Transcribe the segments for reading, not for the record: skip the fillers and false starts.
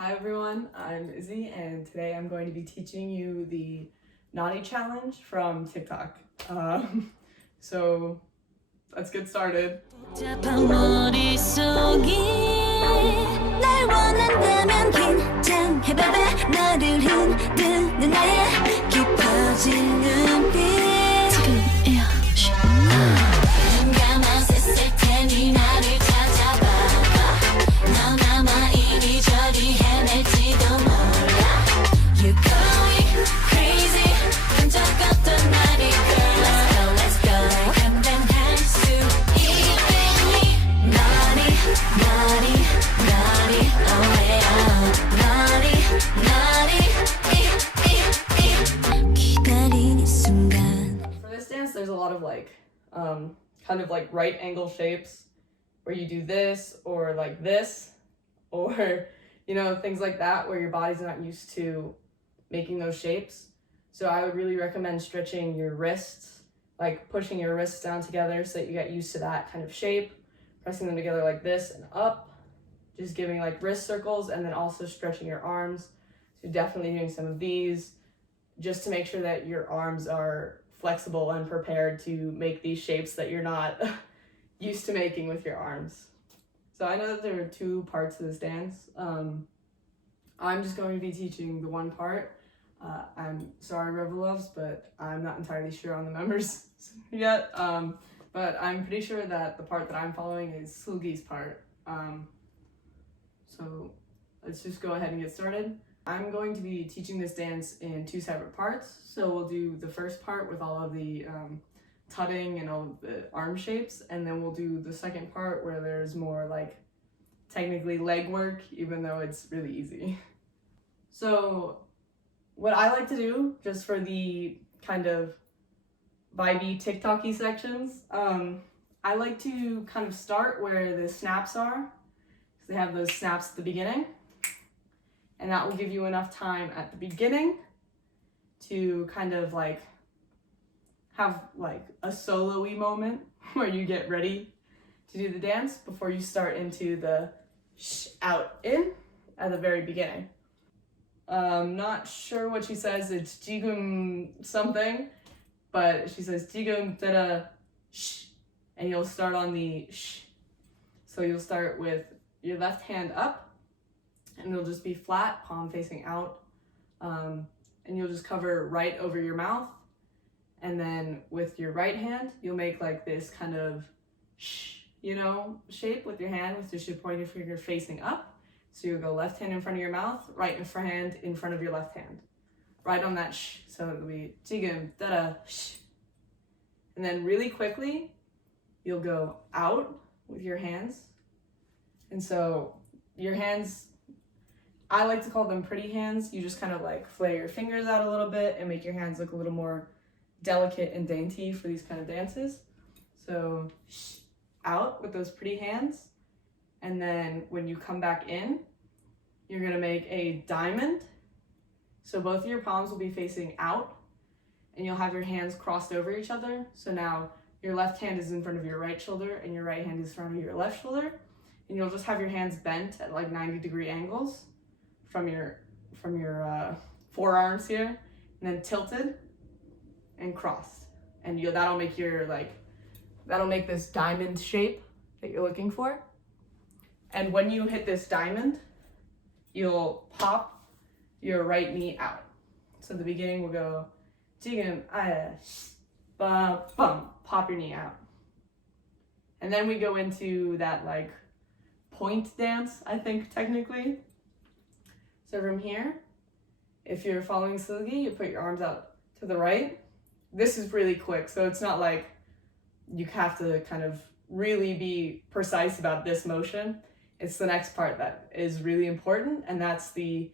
Hi everyone, I'm Izzy and today I'm going to be teaching you the naughty challenge from TikTok. So let's get started. There's a lot of kind of like right angle shapes where you do this or like this or things like that where your body's not used to making those shapes. So I would really recommend stretching your wrists, like pushing your wrists down together so that you get used to that kind of shape, pressing them together like this and up, just giving like wrist circles, and then also stretching your arms. So definitely doing some of these just to make sure that your arms are flexible and prepared to make these shapes that you're not used to making with your arms. So I know that there are two parts to this dance. I'm just going to be teaching the one part. I'm sorry, Revelovs, but I'm not entirely sure on the members yet. But I'm pretty sure that the part that I'm following is Seulgi's part. So let's just go ahead and get started. I'm going to be teaching this dance in two separate parts. So we'll do the first part with all of the tutting and all of the arm shapes, and then we'll do the second part where there's more like technically leg work, even though it's really easy. So what I like to do, just for the kind of vibey TikTok-y sections, I like to kind of start where the snaps are. So they have those snaps at the beginning. And that will give you enough time at the beginning to kind of like have like a solo-y moment where you get ready to do the dance before you start into the out in at the very beginning. Not sure what she says, it's jigum something, but she says jigum da sh, and you'll start on the sh. So you'll start with your left hand up, and it'll just be flat, palm facing out, and you'll just cover right over your mouth, and then with your right hand you'll make like this kind of shape with your hand, with your pointing finger facing up. So you'll go left hand in front of your mouth, right hand in front of your left hand, right on that sh. So it'll be jigum da sh, and then really quickly you'll go out with your hands. And so your hands, I like to call them pretty hands. You just kind of like flare your fingers out a little bit and make your hands look a little more delicate and dainty for these kind of dances. So out with those pretty hands. And then when you come back in, you're gonna make a diamond. So both of your palms will be facing out and you'll have your hands crossed over each other. So now your left hand is in front of your right shoulder and your right hand is in front of your left shoulder. And you'll just have your hands bent at like 90-degree angles from your forearms here, and then tilted and crossed, and that'll make this diamond shape that you're looking for. And when you hit this diamond, you'll pop your right knee out. So the beginning will go jigum ba bum, pop your knee out, and then we go into that like point dance, I think technically. So from here, if you're following Seulgi, you put your arms out to the right. This is really quick, so it's not like you have to kind of really be precise about this motion. It's the next part that is really important, and that's the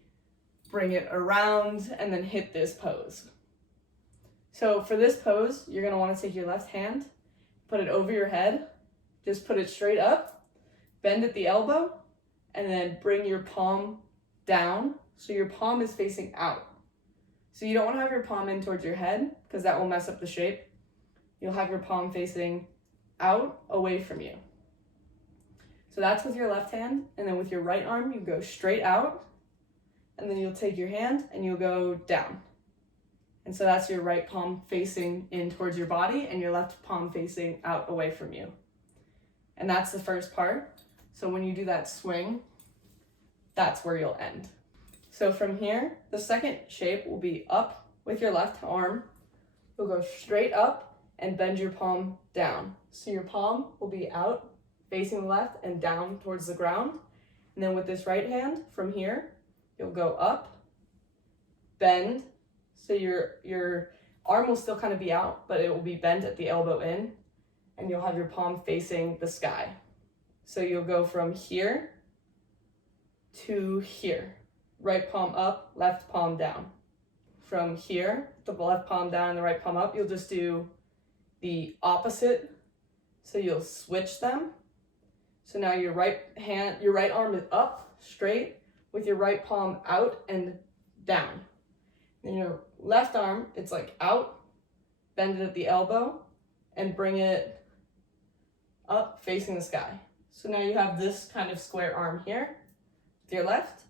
bring it around and then hit this pose. So for this pose, you're gonna wanna take your left hand, put it over your head, just put it straight up, bend at the elbow, and then bring your palm down so your palm is facing out. So you don't want to have your palm in towards your head because that will mess up the shape. You'll have your palm facing out, away from you. So that's with your left hand, and then with your right arm, you go straight out, and then you'll take your hand and you'll go down. And so that's your right palm facing in towards your body and your left palm facing out away from you. And that's the first part. So when you do that swing, that's where you'll end. So from here, the second shape will be up with your left arm. You'll go straight up and bend your palm down. So your palm will be out facing the left and down towards the ground. And then with this right hand from here, you'll go up, bend. So your arm will still kind of be out, but it will be bent at the elbow in, and you'll have your palm facing the sky. So you'll go from here to here. Right palm up, left palm down. From here, the left palm down and the right palm up, you'll just do the opposite. So you'll switch them. So now your right arm is up, straight, with your right palm out and down. Then your left arm, it's like out, bend it at the elbow, and bring it up facing the sky. So now you have this kind of square arm here with your left,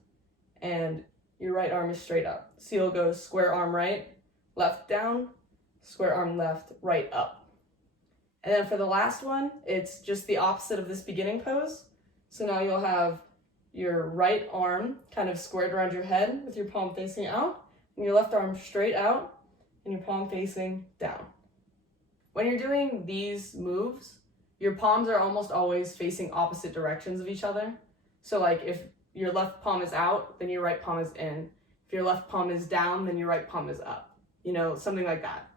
and your right arm is straight up. So you'll go square arm right, left down, square arm left, right up. And then for the last one, it's just the opposite of this beginning pose. So now you'll have your right arm kind of squared around your head with your palm facing out, and your left arm straight out, and your palm facing down. When you're doing these moves, your palms are almost always facing opposite directions of each other. So like if your left palm is out, then your right palm is in. If your left palm is down, then your right palm is up. Something like that.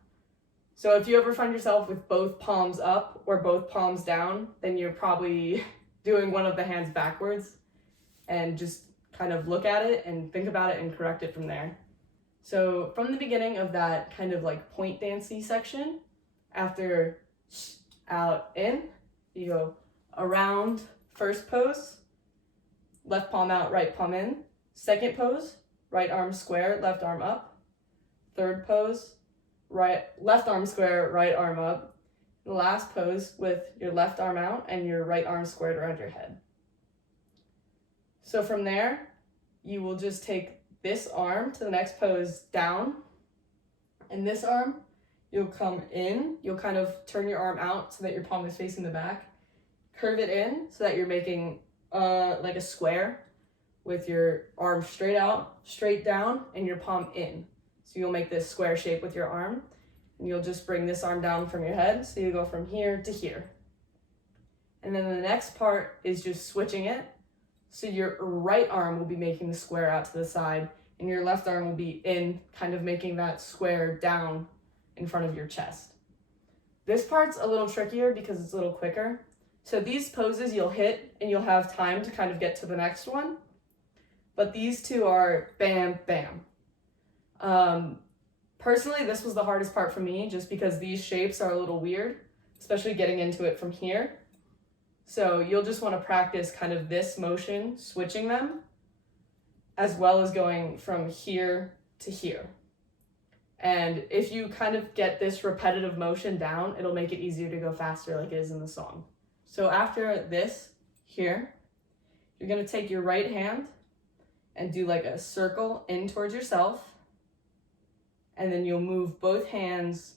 So if you ever find yourself with both palms up or both palms down, then you're probably doing one of the hands backwards, and just kind of look at it and think about it and correct it from there. So from the beginning of that kind of like point dancey section, after out, in, you go around first pose, left palm out, right palm in. Second pose, right arm square, left arm up. Third pose, left arm square, right arm up. The last pose with your left arm out and your right arm squared around your head. So from there, you will just take this arm to the next pose down, and this arm, you'll come in, you'll kind of turn your arm out so that your palm is facing the back, curve it in so that you're making like a square with your arm straight out, straight down, and your palm in. So you'll make this square shape with your arm, and you'll just bring this arm down from your head, so you go from here to here. And then the next part is just switching it. So your right arm will be making the square out to the side, and your left arm will be in, kind of making that square down in front of your chest. This part's a little trickier because it's a little quicker. So these poses you'll hit and you'll have time to kind of get to the next one. But these two are bam, bam. Personally, this was the hardest part for me just because these shapes are a little weird, especially getting into it from here. So you'll just want to practice kind of this motion, switching them, as well as going from here to here. And if you kind of get this repetitive motion down, it'll make it easier to go faster like it is in the song. So after this here, you're going to take your right hand and do like a circle in towards yourself. And then you'll move both hands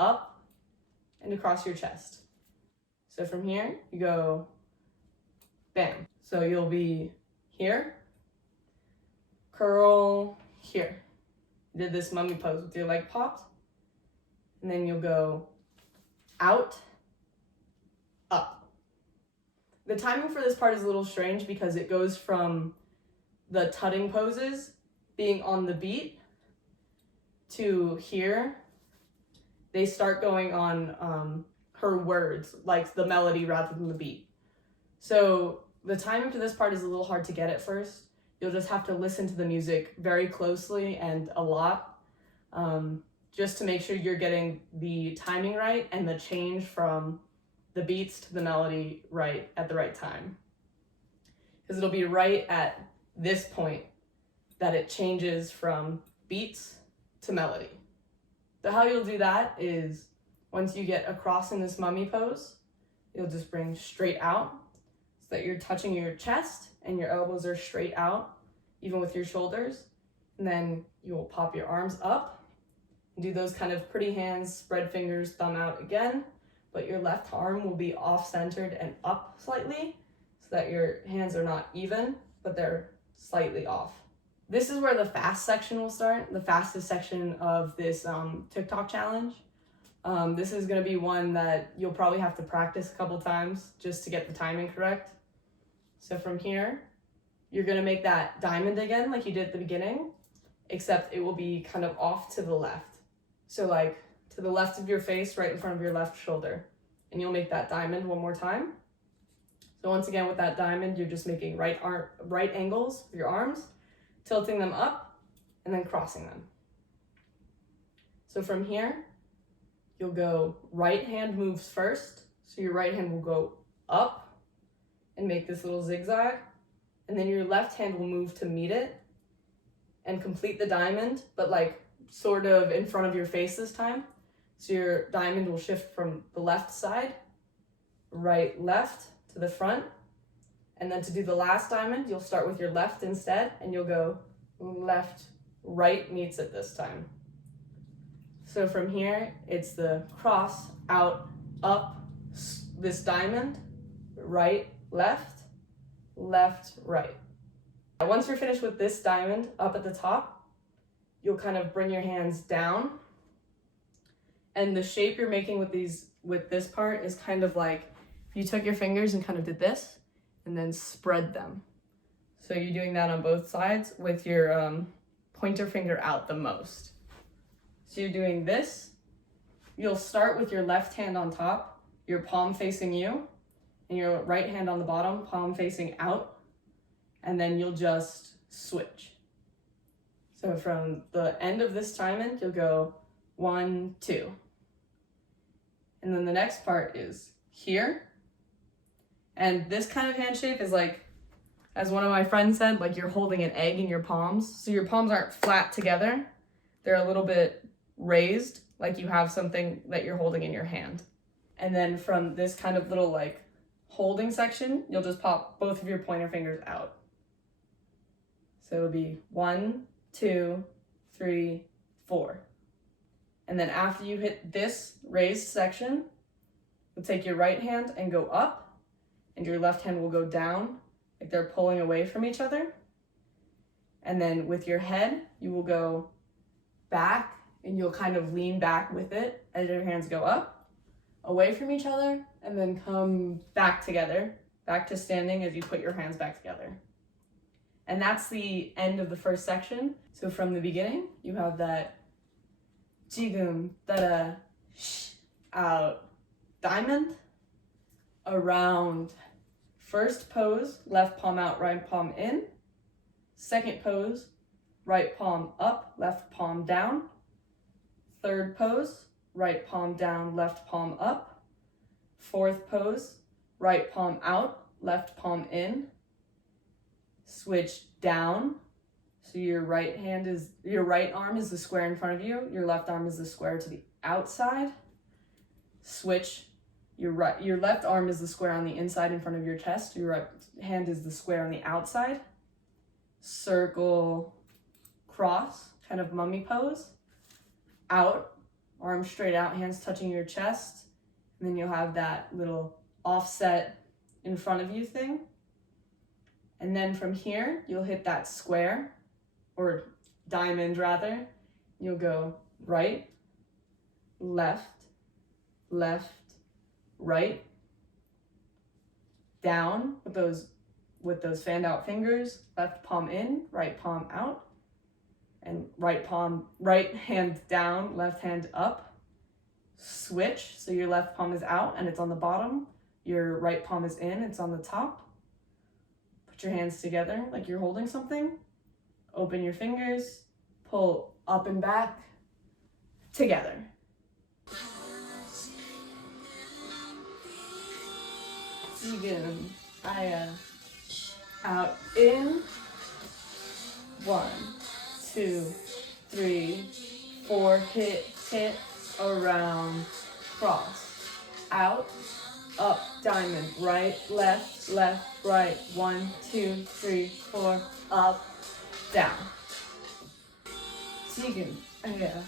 up and across your chest. So from here, you go bam. So you'll be here, curl here. You did this mummy pose with your leg popped. And then you'll go out, up. The timing for this part is a little strange because it goes from the tutting poses being on the beat to here. They start going on her words, like the melody rather than the beat. So the timing for this part is a little hard to get at first. You'll just have to listen to the music very closely and a lot, just to make sure you're getting the timing right and the change from the beats to the melody right at the right time. Because it'll be right at this point that it changes from beats to melody. So how you'll do that is once you get across in this mummy pose, you'll just bring straight out so that you're touching your chest and your elbows are straight out, even with your shoulders. And then you'll pop your arms up and do those kind of pretty hands, spread fingers, thumb out again, but your left arm will be off-centered and up slightly so that your hands are not even, but they're slightly off. This is where the fast section will start, the fastest section of this TikTok challenge. This is gonna be one that you'll probably have to practice a couple times just to get the timing correct. So from here, you're gonna make that diamond again like you did at the beginning, except it will be kind of off to the left. So like to the left of your face, right in front of your left shoulder. And you'll make that diamond one more time. So once again with that diamond, you're just making right angles with your arms, tilting them up, and then crossing them. So from here, you'll go right hand moves first. So your right hand will go up and make this little zigzag. And then your left hand will move to meet it and complete the diamond, but like sort of in front of your face this time. So your diamond will shift from the left side, right, left to the front. And then to do the last diamond, you'll start with your left instead, and you'll go left, right meets it this time. So from here, it's the cross, out, up, this diamond, right, left, left, right. Once you're finished with this diamond up at the top, you'll kind of bring your hands down. And the shape you're making with this part is kind of like if you took your fingers and kind of did this and then spread them. So you're doing that on both sides with your pointer finger out the most. So you're doing this. You'll start with your left hand on top, your palm facing you, and your right hand on the bottom, palm facing out, and then you'll just switch. So from the end of this diamond, you'll go 1, 2. And then the next part is here. And this kind of hand shape is like, as one of my friends said, like you're holding an egg in your palms. So your palms aren't flat together. They're a little bit raised, like you have something that you're holding in your hand. And then from this kind of little like holding section, you'll just pop both of your pointer fingers out. So it'll be 1, 2, 3, 4. And then after you hit this raised section, you'll take your right hand and go up, and your left hand will go down, like they're pulling away from each other. And then with your head, you will go back, and you'll kind of lean back with it as your hands go up, away from each other, and then come back together, back to standing as you put your hands back together. And that's the end of the first section. So from the beginning, you have that jigum, da-da, sh, out, diamond, around. First pose, left palm out, right palm in. Second pose, right palm up, left palm down. Third pose, right palm down, left palm up. Fourth pose, right palm out, left palm in. Switch down. So your right arm is the square in front of you. Your left arm is the square to the outside. Switch. Your left arm is the square on the inside in front of your chest. Your right hand is the square on the outside. Circle, cross, kind of mummy pose. Out, arms straight out, hands touching your chest. And then you'll have that little offset in front of you thing. And then from here, you'll hit that square, or diamond rather. You'll go right, left, left, right, down with those fanned out fingers, left palm in, right palm out, and right hand down, left hand up. Switch, so your left palm is out and it's on the bottom, your right palm is in, it's on the top. Put your hands together like you're holding something. Open your fingers, pull up and back, together. Begin. Out, in. 1, 2, 3, 4, hit, around, cross. Out, up, diamond, right, left, right, 1, 2, 3, 4, up, down. So you can,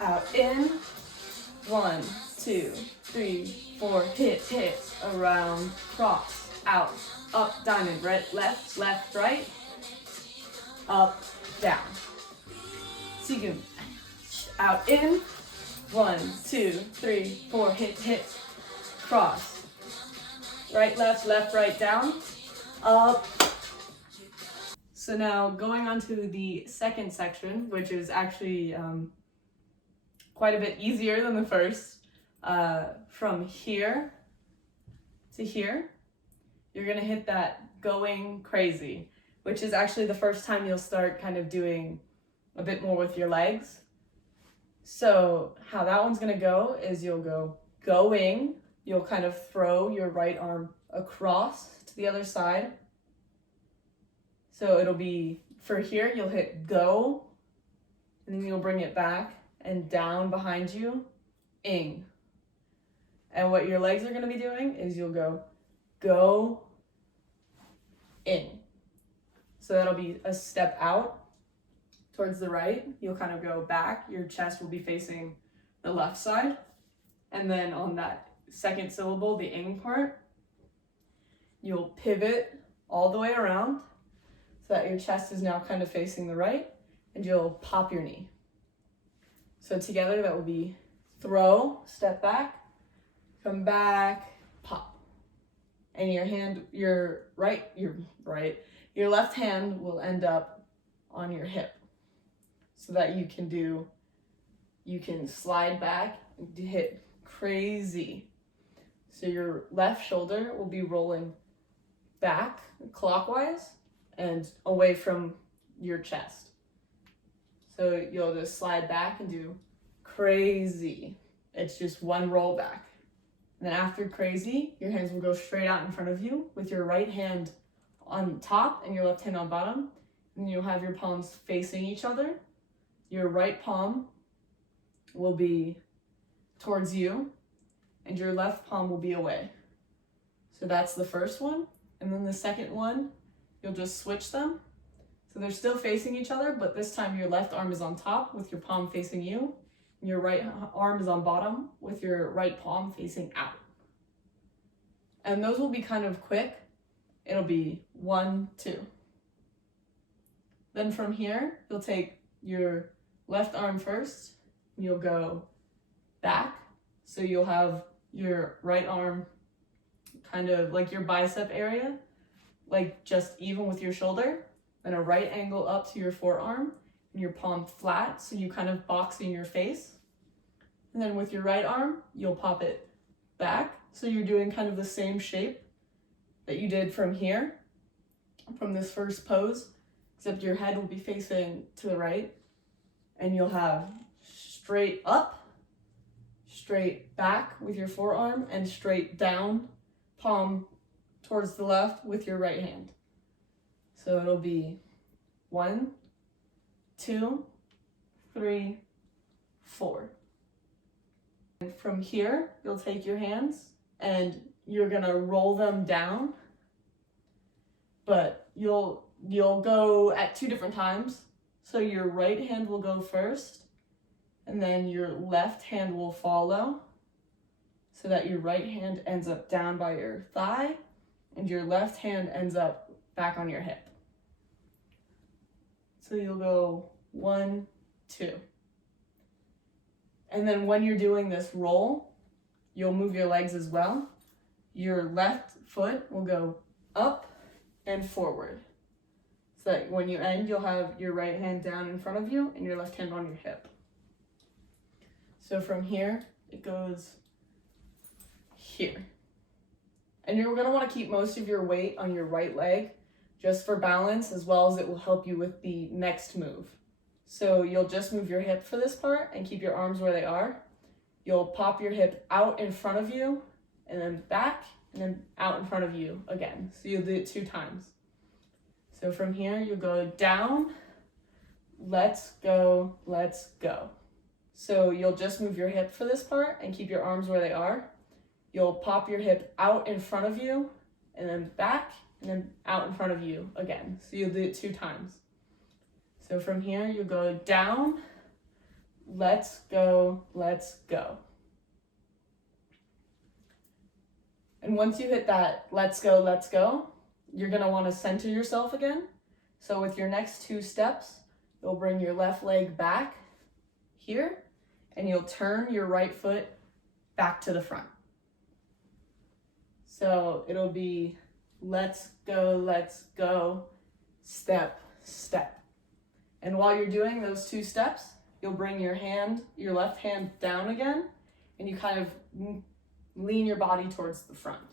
out, in, 1, 2, 3, 4, hit, around, cross, out, up, diamond, right, left, right, up, down. So you can, out, in, 1, 2, 3, 4, hit, cross, right, right, down, up. So now going on to the second section, which is actually quite a bit easier than the first. From here to here, you're gonna hit that going crazy, which is actually the first time you'll start kind of doing a bit more with your legs. So how that one's gonna go is you'll go going, you'll kind of throw your right arm across to the other side. So it'll be, for here, you'll hit go, and then you'll bring it back and down behind you, ing. And what your legs are gonna be doing is you'll go, in. So that'll be a step out towards the right. You'll kind of go back, your chest will be facing the left side. And then on that second syllable, the ing part, you'll pivot all the way around so that your chest is now kind of facing the right, and you'll pop your knee. So together that will be throw, step back, come back, pop. And your left hand will end up on your hip so that you can slide back and hit crazy. So your left shoulder will be rolling back clockwise and away from your chest. So you'll just slide back and do crazy. It's just one roll back. And then after crazy, your hands will go straight out in front of you with your right hand on top and your left hand on bottom. And you'll have your palms facing each other. Your right palm will be towards you and your left palm will be away. So that's the first one. And then the second one, you'll just switch them. So they're still facing each other, but this time your left arm is on top with your palm facing you. And your right arm is on bottom with your right palm facing out. And those will be kind of quick. It'll be 1, 2. Then from here, you'll take your left arm first, and you'll go back. So you'll have your right arm kind of like your bicep area, like just even with your shoulder, then a right angle up to your forearm, and your palm flat, so you kind of box in your face. And then with your right arm, you'll pop it back, so you're doing kind of the same shape that you did from here, from this first pose, except your head will be facing to the right, and you'll have straight up, straight back with your forearm, and straight down, palm towards the left with your right hand. So it'll be 1, 2, 3, 4. And from here, you'll take your hands and you're gonna roll them down, but you'll go at 2 different times. So your right hand will go first, and then your left hand will follow, so that your right hand ends up down by your thigh, and your left hand ends up back on your hip. So you'll go 1, 2. And then when you're doing this roll, you'll move your legs as well. Your left foot will go up and forward. So that when you end, you'll have your right hand down in front of you and your left hand on your hip. So from here, it goes here. And you're gonna wanna keep most of your weight on your right leg, just for balance, as well as it will help you with the next move. So you'll just move your hip for this part and keep your arms where they are. You'll pop your hip out in front of you, and then back, and then out in front of you again. So you'll do it 2 times. So from here, you'll go down, let's go, let's go. So you'll just move your hip for this part and keep your arms where they are. You'll pop your hip out in front of you, and then back, and then out in front of you again. So you'll do it 2 times. So from here, you'll go down, let's go, let's go. And once you hit that let's go, you're gonna wanna center yourself again. So with your next 2 steps, you'll bring your left leg back here, and you'll turn your right foot back to the front. So it'll be let's go, step, step. And while you're doing those 2 steps, you'll bring your left hand down again, and you kind of lean your body towards the front.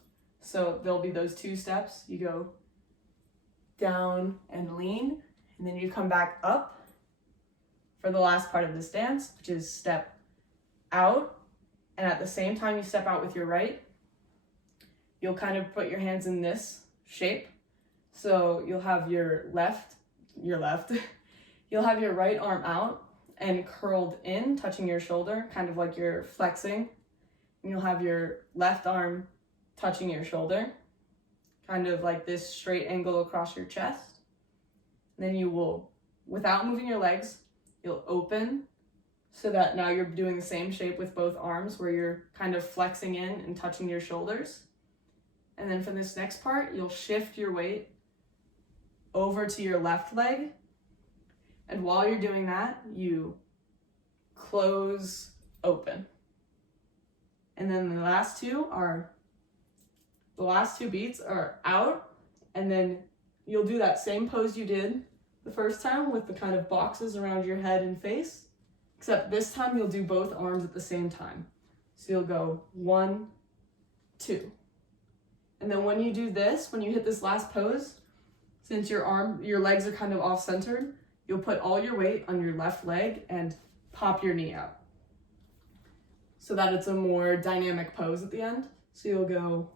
So there'll be those 2 steps. You go down and lean, and then you come back up for the last part of this dance, which is step out. And at the same time you step out with your right, you'll kind of put your hands in this shape. So you'll have your you'll have your right arm out and curled in, touching your shoulder, kind of like you're flexing. And you'll have your left arm touching your shoulder, kind of like this straight angle across your chest. And then you will, without moving your legs, you'll open so that now you're doing the same shape with both arms where you're kind of flexing in and touching your shoulders. And then for this next part, you'll shift your weight over to your left leg. And while you're doing that, you close open. And then the last 2 beats are out, and then you'll do that same pose you did the first time with the kind of boxes around your head and face, except this time you'll do both arms at the same time. So you'll go 1, 2. And then when you do this, when you hit this last pose, since your legs are kind of off-centered, you'll put all your weight on your left leg and pop your knee out, so that it's a more dynamic pose at the end. So you'll go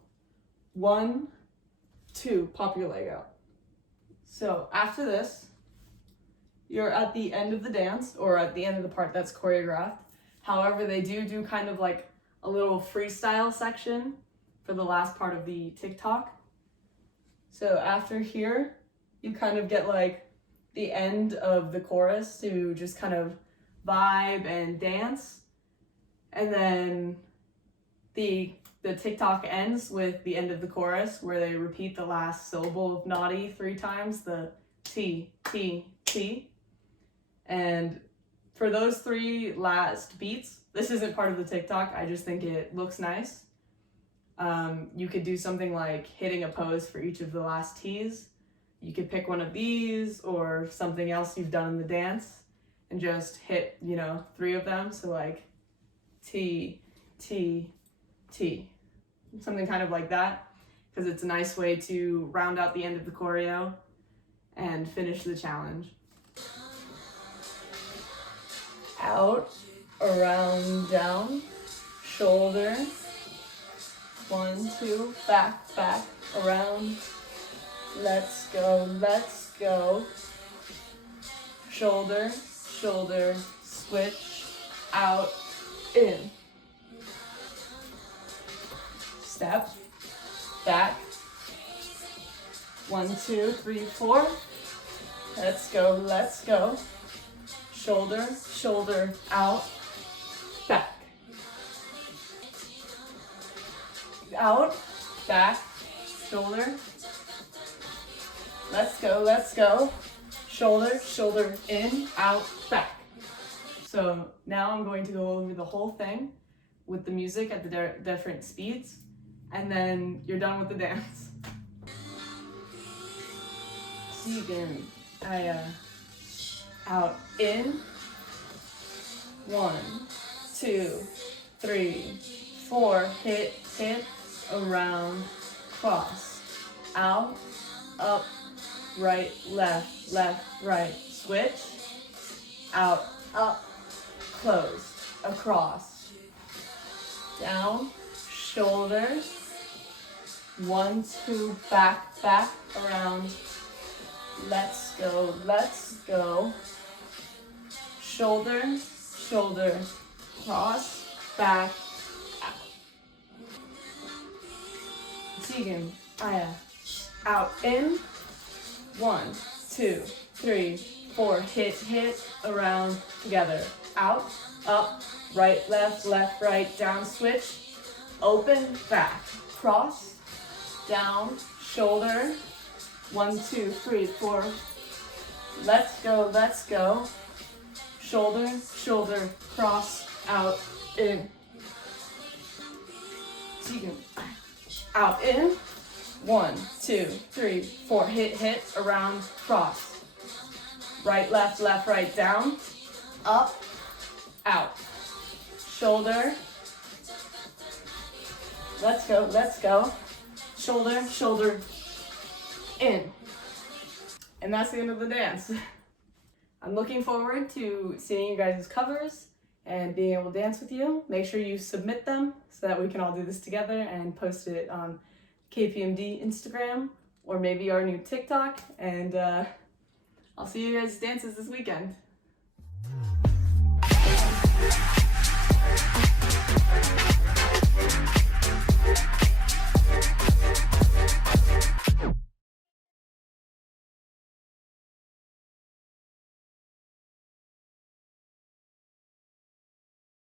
1, 2, pop your leg out. So after this, you're at the end of the dance, or at the end of the part that's choreographed. However, they do kind of like a little freestyle section for the last part of the TikTok. So after here, you kind of get like the end of the chorus to just kind of vibe and dance. And then the TikTok ends with the end of the chorus where they repeat the last syllable of naughty 3 times, the T, T, T. And for those 3 last beats, this isn't part of the TikTok, I just think it looks nice. You could do something like hitting a pose for each of the last T's. You could pick one of these or something else you've done in the dance and just hit, 3 of them. So like T, T, T, something kind of like that, because it's a nice way to round out the end of the choreo and finish the challenge. Out, around, down, shoulder, 1, 2, back, around, let's go, shoulder, switch, out, in, step, back, 1, 2, 3, 4, let's go, shoulder, out, back, out, back, shoulder, let's go, shoulder, in, out, back. So now I'm going to go over the whole thing with the music at the different speeds, and then you're done with the dance. Siegen, out, in, 1, 2, 3, 4, hit, around, cross, out, up, right, left, right, switch, out, up, close, across, down, shoulder, 1, 2, back, around, let's go, shoulder, cross, back, out. Siegen, out, in, 1, 2, 3, 4, hit, around, together, out, up, right, left, right, down, switch, open, back, cross, down, shoulder, 1, 2, 3, 4, let's go, shoulder, shoulder, cross, out, in, so you can, out, in, 1, 2, 3, 4, hit, around, cross, right, left, right, down, up, out, shoulder, let's go, shoulder, shoulder, in. And that's the end of the dance. I'm looking forward to seeing you guys' covers and being able to dance with you. Make sure you submit them so that we can all do this together and post it on KPMD Instagram or maybe our new TikTok. And I'll see you guys' dances this weekend.